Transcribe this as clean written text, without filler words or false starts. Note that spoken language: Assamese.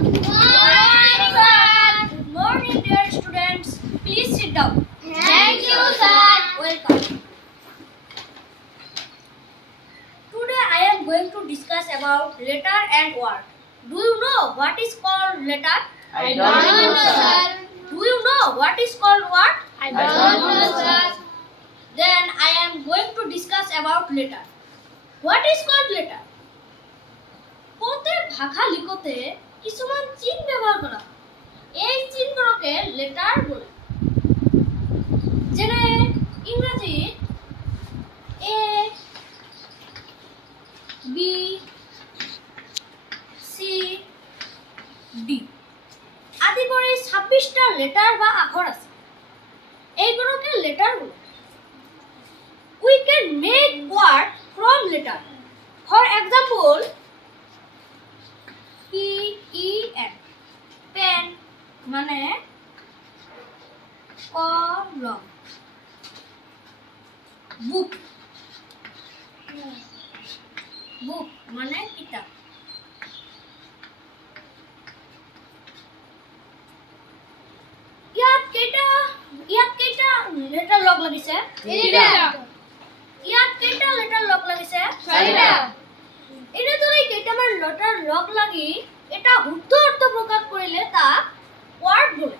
Good morning, dear students. Please sit down. Thank you, sir. Welcome. Today I am going to discuss about letter and word. Do you know what is called letter? I don't know, sir. Do you know what is called word? I don't know, sir. Then I am going to discuss about letter. What is called letter? প্রত্যেক ভাষা লিখতে কিছুমান চিহ্ন ব্যবহার করা হয়। এই চিহ্নকে লেটার বলে। যেনে ইংরেজি A B C D আদি করে 26টা লেটার বা আখর আছে। এইগুলোকে লেটার বলে। We can make word from letter. For example, P-E-N pen মানে কলম, book মানে কিতাব। ইয়াত কেইটা লেটাৰ লগ লাগিছে? ইয়াত কেইটা লেটাৰ লগ লাগিছে? এনেদৰে কেইটামান লেটাৰ লগ লাগি এটা শুদ্ধ অৰ্থ প্ৰকাশ কৰিলে তাক ৱাৰ্ড বোলে।